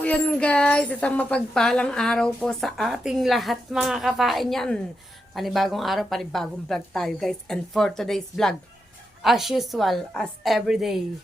So yun guys, isang mapagpalang araw po sa ating lahat mga kapain yan. Panibagong araw, panibagong vlog tayo guys. And for today's vlog, as usual, as everyday,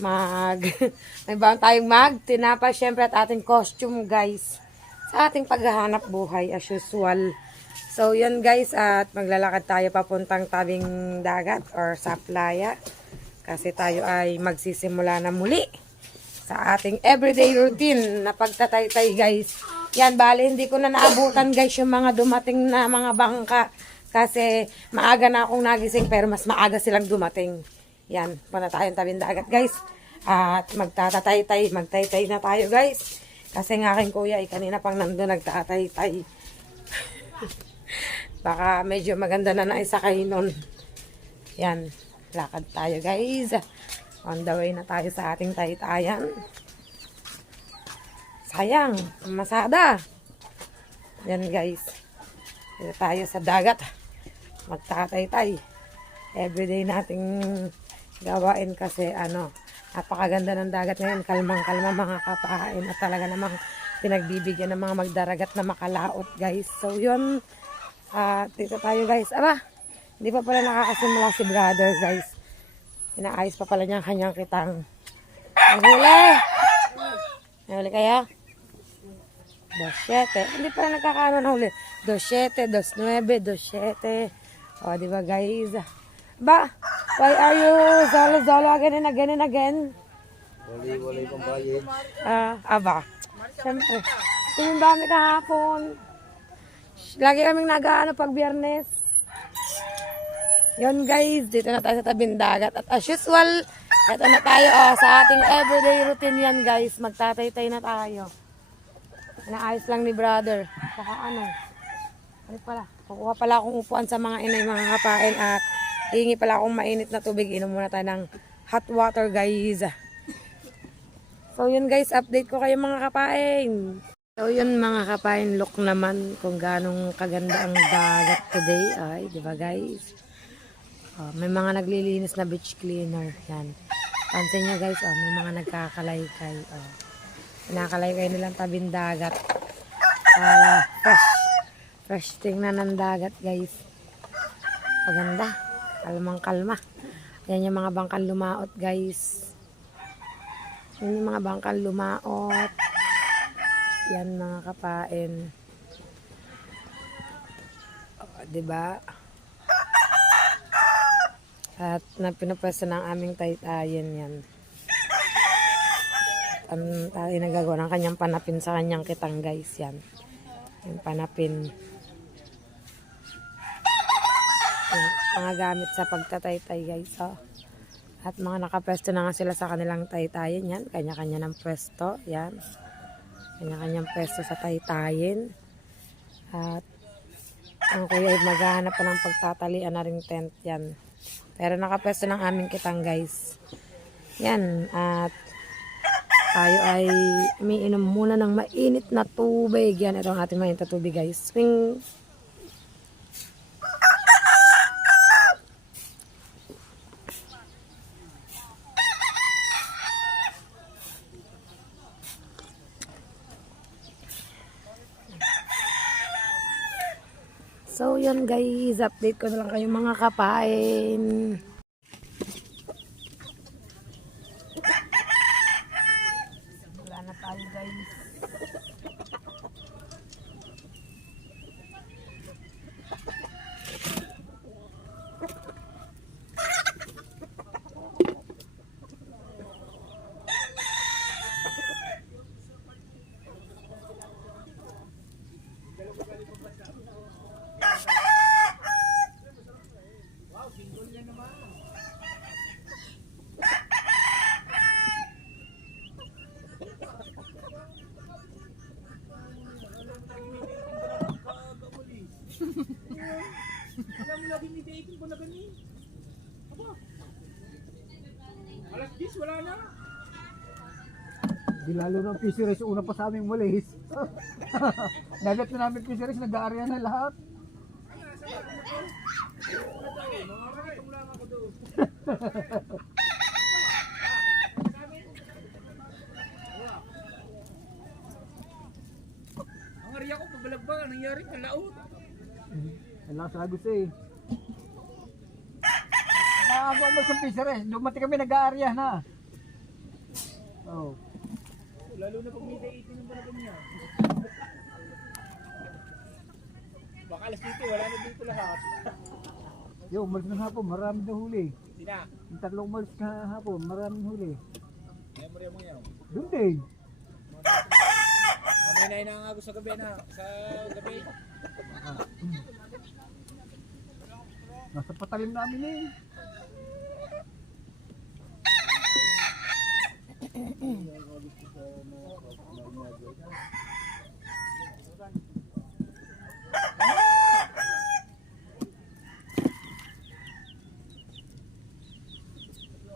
may bago tayong tinapa syempre at ating costume guys. Sa ating paghahanap buhay as usual. So yun guys, at maglalakad tayo papuntang tabing dagat or sa playa. Kasi tayo ay magsisimula na muli sa ating everyday routine na pagtataytay guys. Yan, bali hindi ko na naabutan guys yung mga dumating na mga bangka. Kasi maaga na akong nagising pero mas maaga silang dumating. Yan, punta tayong tabing dagat guys. At magtaytay na tayo guys. Kasi ng aking kuya ay kanina pang nandun nagtataytay. Baka medyo maganda na naisakay nun. Yan, lakad tayo guys. On the way na tayo sa ating taytayan. Sayang, masada. Yan guys. Dito tayo sa dagat. Magtataytay. Everyday nating gawain kasi napakaganda ng dagat ngayon. Kalmang-kalma mga kapain. At talaga namang pinagbibigyan ng mga magdaragat na makalaot guys. So yun. Dito tayo guys. Aba, hindi pa pala nakakasimula si brother guys. Inaayos pa pala niya ang kanyang kitang. Nahuli! Nahuli kayo? 2.7. Hindi pala nagkakaano na huli. 2.7, 2.9, 2.7. O, diba guys? Ba, why are you zolo again and again? Wali pang bayad. Aba. Siyempre. Yung dami kahapon. Lagi kaming nag-ano pag Biyernes. Yun guys, dito na tayo sa tabing dagat. At as usual, eto na tayo sa ating everyday routine yan guys. Magtataytay na tayo. Naayos lang ni brother. Baka ano pala. Kukuha pala akong upuan sa mga inay mga kapain. At hihingi pala akong mainit na tubig. Inom muna tayo ng hot water guys. So yun guys, update ko kayo mga kapain. So yun mga kapain, look naman kung ganong kaganda ang dagat today. Ay, diba guys? May mga naglilinis na beach cleaner. Yan. Pansin nyo guys, may mga nagkakalaykay. Nakalaykay nilang tabing dagat. Para fresh tingnan ng dagat guys. Paganda. Kalmang-kalma. Yan yung mga bangkang lumaot guys. Yan yung mga bangkang lumaot. Yan mga kapain. Diba? At pinapwesto ng aming taytayan yan. Tayo nagagawa ng kanyang panapin sa kanyang kitang guys yan. Yung panapin. Yan, mga gamit sa pagtataytay guys. At mga nakapwesto na nga sila sa kanilang taytayan yan. Kanya-kanya ng pwesto. Yan. Kanya-kanyang pwesto sa taytayin. At ang kuya ay maghahanap pa ng pagtatalian na ring tent yan. Pero nakapwesto ng aming kitang guys. Yan. At tayo ay umiinom muna ng mainit na tubig. Yan. Ito ang ating mainit na tubig guys. Swing. So yun guys. Update ko na lang kayo mga kapain. Wala na tayo guys. Alam mo lagi may dating ko na ganyan. Aba. Alas 10, wala na. Di lalo ng fisheries, una pa sa aming walis. Dagat na namin fisheries, nag-aarya na lahat. Mga lang ako doon. nag-aarya ko, pabalagba, anong nangyari? Nalaot. Wala sa agos eh. Maaga umalis ang fisheries. Dumating kami nag-aarya na. Oh. Lalo na pag may day 18 ng panagan niya. Baka alas dito, wala na dito lahat. Yo, umalis ng hapon, marami na huli. Sina? Yung tatlong umalis kahapon, maraming huli. Memory mo yan. Doon din. Mamay na inangago sa gabi na. Sa gabi. Nasa patalim namin eh.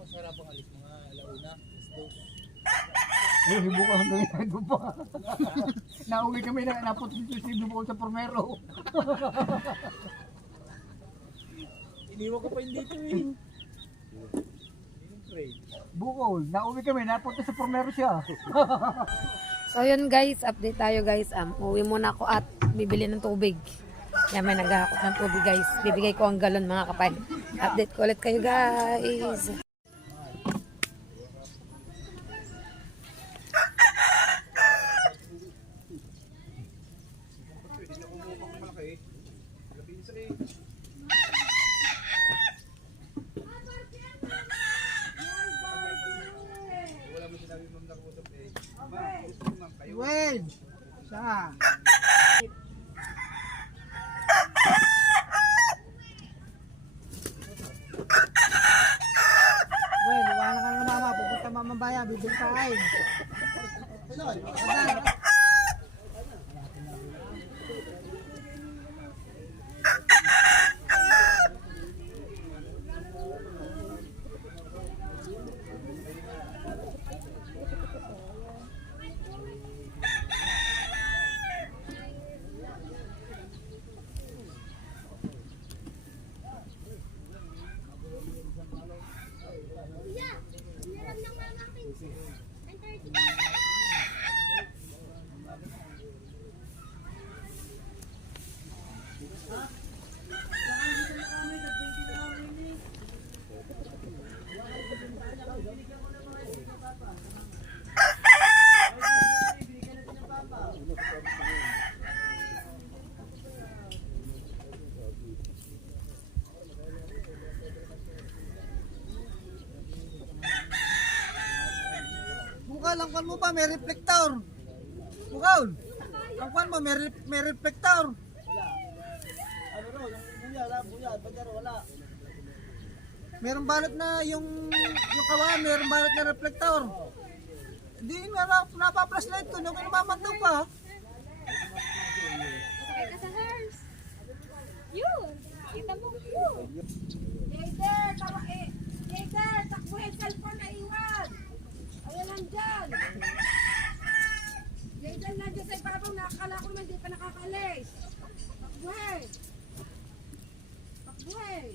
Sarap ang alis mga alauna. Yung hibo ko hanggang ito pa. Nauwi kami na napot dito si hibo ko sa Pormero. Iniwan ko pa yun dito eh. Bukol, nauwi kami, napunta sa Pormero siya. So yun guys, update tayo guys. Uwi muna ako at bibili ng tubig. Yan, may naghahakot ng tubig guys. Bibigay ko ang galon mga kapal. Update ko ulit kayo guys. Wait! Siya! Well, iwanan ka na mama, pupunta mamang bayan, bibig kain. Bukal, ang kwan mo pa, may reflector. Bukal, ang kwan mo, may reflector. Meron balot na yung kawan, meron balot na reflector. Hindi na napaplaslight ko, nung namamagdaw pa. Sakay ka sa hers. Yun. Kita mo yun. Jader, tawa eh. Jader, takbuhin cellphone na iwan. Ayan lang dyan. Jader, nandiyan sa ibabaw. Nakakala ko naman hindi pa nakakalis. Takbuhin. Takbuhin.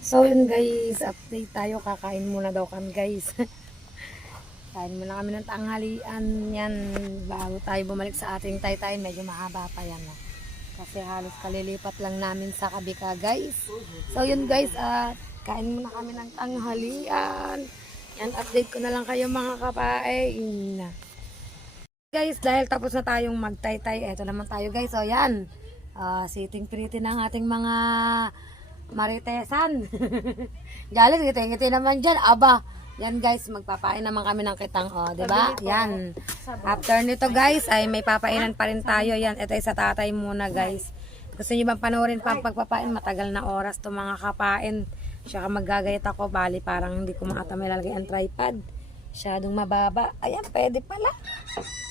So yun guys, update tayo. Kakain muna daw kami guys. Kain muna kami ng tanghalian. Yan, bago tayo bumalik sa ating taytay. Medyo mahaba pa yan. Kasi halos kalilipat lang namin sa Kabika guys. So yun guys, kain muna kami ng tanghalian. Yan, update ko na lang kayo mga kapain. Guys, dahil tapos na tayong magtaytay, eto naman tayo guys. So yan, sitting pretty ng ating mga maritesan. Galit, ngiti-ngiti naman dyan. Aba, yan guys, magpapain naman kami ng kitang, diba? Yan. After nito guys, ay may papainan pa rin tayo. Yan, ito ay sa tatay muna guys. Gusto niyo bang panoorin pa ang pagpapain? Matagal na oras to mga kapain. Siya magagayat ako, bali parang hindi ko makata may lalagay ang tripod. Masyadong mababa. Ayan, pwede pala.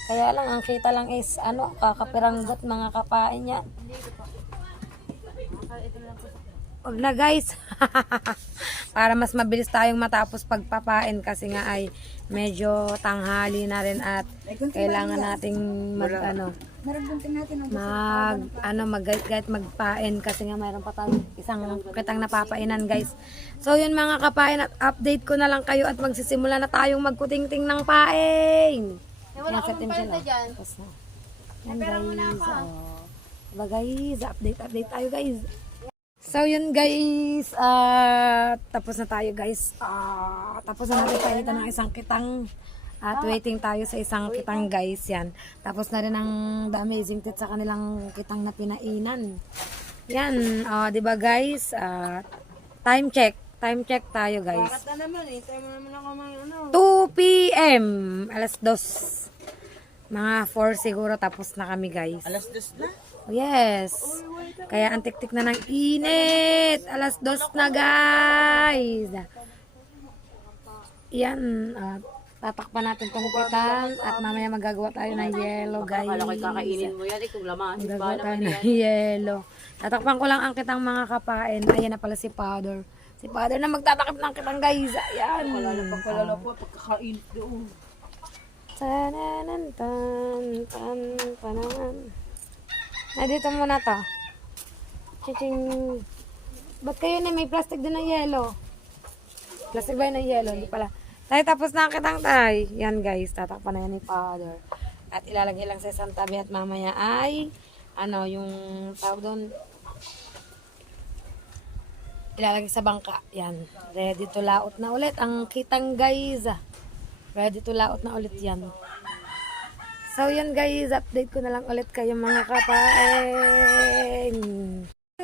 Kaya lang, ang kita lang is, kakapiranggot mga kapain yan. Huwag na guys. Para mas mabilis tayong matapos pagpapain kasi nga ay medyo tanghali na rin at kailangan nating magpain kasi nga mayroon pa tayong isang kitang napapainan guys. So yun mga kapain, at update ko na lang kayo at magsisimula na tayong magkutingting ng pain. Yan, setim siya lang. Tapos na. Yan guys. Diba guys, update tayo guys. So yun guys, tapos na tayo guys. Tapos na natin tayo ng isang kitang. At waiting tayo sa isang kitang guys yan. Tapos na rin ang The Amazing Tit sa kanilang kitang na pinainan. Yan, di ba guys? Time check tayo guys. Bakit na naman eh? Tayo mo naman ako may 2 p.m. Alas 2. Mga 4 siguro tapos na kami guys. Alas 2 na? Yes. Kaya ang tik-tik na ng init. Alas 2 na guys. Yan. Tatakpan natin tong kitang at mamaya magagawa tayo ng yelo guys. Akala ko'y kakainin mo yan, kung laman. Magagawa tayo ng yelo. Tatakpan ko lang ang kitang mga kapain. Ayan na pala si Father. Si Father na magtatakip ng kitang guys. Ayan. Kalala po, pagkakain doon. Tananan, pananan. Dito muna to. Chiching. Ba't kayo na may plastic din ng yelo? Plastic ba yun ng yelo? Hindi pala. Tay, tapos na ang kitang tay. Yan guys, tatakpan na yan ni Father. At ilalagay lang sa isang tabi at mamaya ay, yung tawag doon, ilalagay sa bangka. Yan. Ready to laot na ulit ang kitang guys. Ready to laot na ulit yan. So yun guys, update ko na lang ulit kayo mga kapain.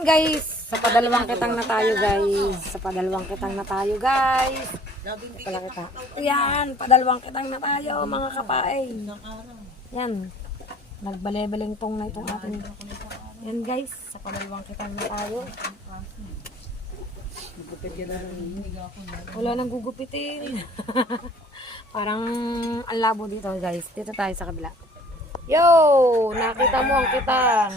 Guys, sa padalawang kitang na tayo guys. Pala kita. Yan, padalawang kitang na tayo mga kapain. Yan. Nagbale-beleng tong na itong ating. Yan guys, sa padalawang kitang na tayo. Wala nang gugupitin. Parang ang labo dito guys. Dito tayo sa kabila. Yo! Nakita mo ang kitang.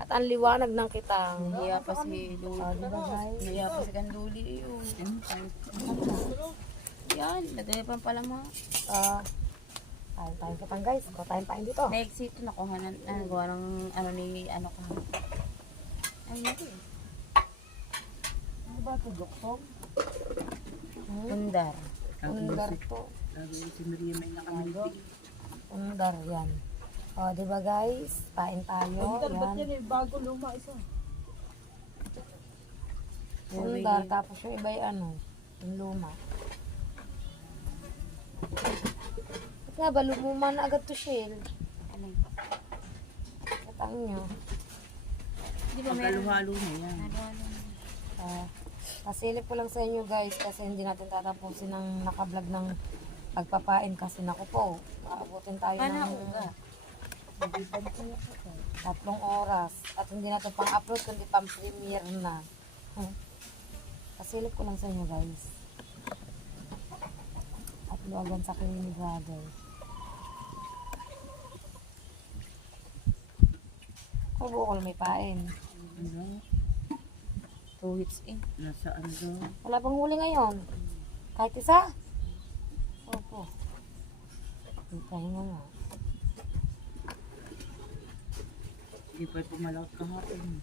At ang liwanag ng kitang. Hiya pa si Luli. Diba guys? Hiya pa si Ganduli yun. Yan, lagay pa pala mo. Tayo kitang guys. Tayo pain dito. Next ito nakuha na gawa ng ka. Ay, ito eh. Ano ba ito, Joksong? Undar. Undar to. Si Maria may nakamindi. Undar yan. Diba guys? Pain tayo. Yan. Bago luma isa. Undar. Tapos yung iba yung luma. Ba't nga ba lumuma na agad to Shell? Alay. Katang nyo. Di ba meron? Halo-halo na yan. Pasilip ko lang sa inyo guys kasi hindi natin tatapusin ng nakablog ng pagpapain kasi naku po. Aabutin tayo ng 3 oras at hindi natin pang-upload kundi pang-premiere na. Pasilip ko lang sa inyo guys. At luwagan sa kayo ni brother. Kung buo ko lang may pain. 2 weeks eh. Nasaan daw? Wala pang huli ngayon. Kahit isa. Opo. Pahinga nga. Hindi pa pumalawat kahapon.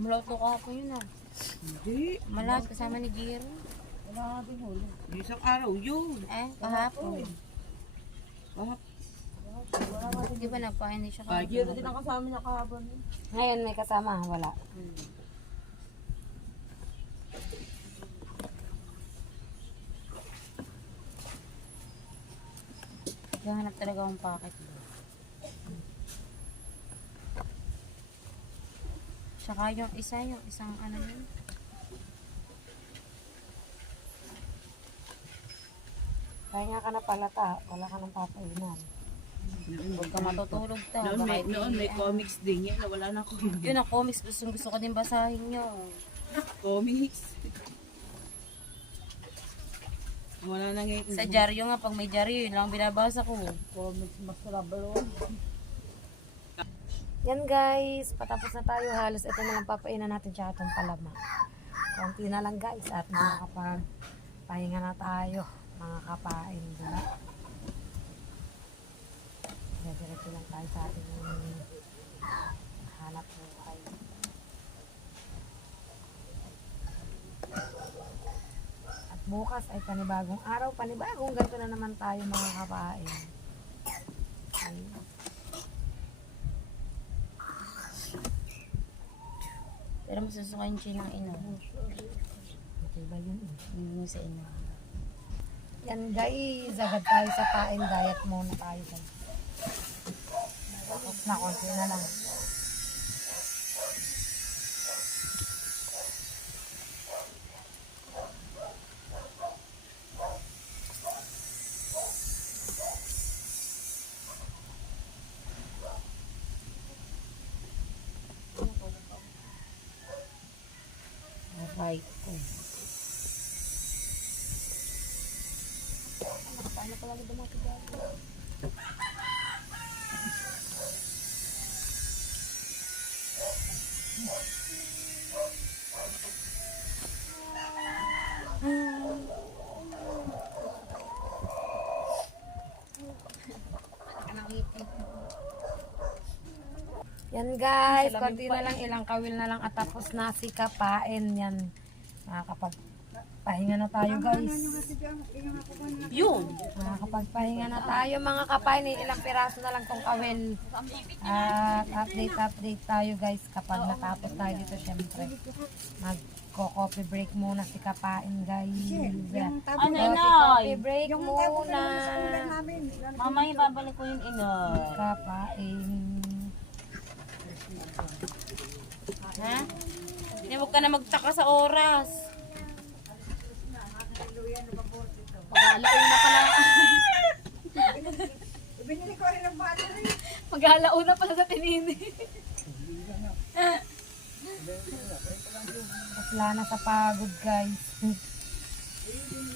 Maloto ko ako yun ah. Hindi. Malat kasama ni Jiro. Wala nga din huli. Isang araw yun. Kahapon. Kahapon. Di ba nagpain din siya Jiro din ang kasama niya kahapon. Ngayon may kasama, wala. Hanap talaga akong packet. Tsaka yung isang ano yun. Kaya ka na pala wala ka nang papainan. Huwag ka matutulog ta. Noon may comics din yan. Wala na comics. Yun ang comics, gusto ko din basahin nyo. Comics. Wala na ngayon. Sa dyaryo nga, pag may dyaryo, yun lang binabasa ko. Comics masarap. Yan guys, patapos na tayo. Halos ito na lang papainan natin siya itong palama. Konti na lang guys at makakapagpahinga na tayo. Mga kapain. Diba? Diretso lang tayo sa ating hanap buhay. At bukas ay panibagong araw, panibagong ganito na naman tayo mga kapain. Ayun. Pero masusukayin siya ng ino. Okay ba yun? Yung sa ino. Yan guys, agad tayo sa pain. Diet muna tayo guys. Tapos na, konti na lang. Alright. Paano pala na dumatigaw? Yan guys, konti na lang, ilang kawil na lang at tapos na si kapain yan. Makakapagpahinga na tayo guys. Yun. Makakapagpahinga na tayo mga kapain. Ilang piraso na lang tong kawil. At update tayo guys kapag natapos tayo dito syempre. Magko-coffee break muna si kapain guys. Ano Coffee break muna. Mamaya babalik ko yung inoy. Kapain. Ha? Hindi, huwag ka na magtaka sa oras. Mag-alauna pala. Binili ko rin ang battery. Mag-alauna pala sa tinini. Wala na sa pagod guys.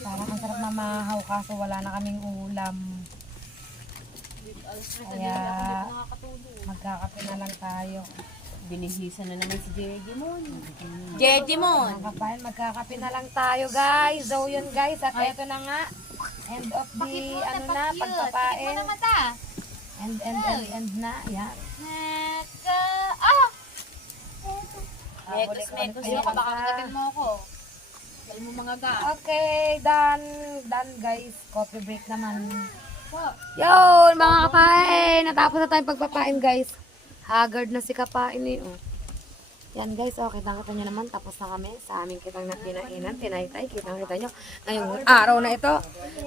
Parang ang sarap mamahaw kaso wala na kaming ulam. Kaya magkakape na lang tayo. Binihisan na naman si Jejimon. Jejimon! Mga kapain, magkakape na lang tayo guys. So yun guys, at eto na nga. End of the pagpapain. End na. Yan. Mekos. Baka kagatin mo ako. Dahil mo mga ga. Okay, done guys. Coffee break naman. Yun, mga kapain. Natapos na tayong pagpapain guys. Haggard na si kapain eh. Oh. Yan guys, okay, kita nyo naman. Tapos na kami sa aming kitang napinainan. Tinaytay, kita nyo ngayong araw na ito.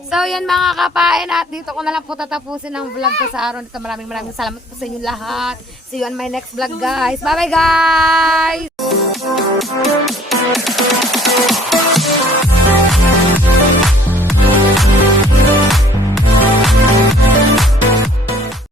So yan mga kapain. At dito ko na lang po tatapusin ang vlog ko sa araw nito. Maraming salamat po sa inyo lahat. See you on my next vlog guys. Bye bye guys!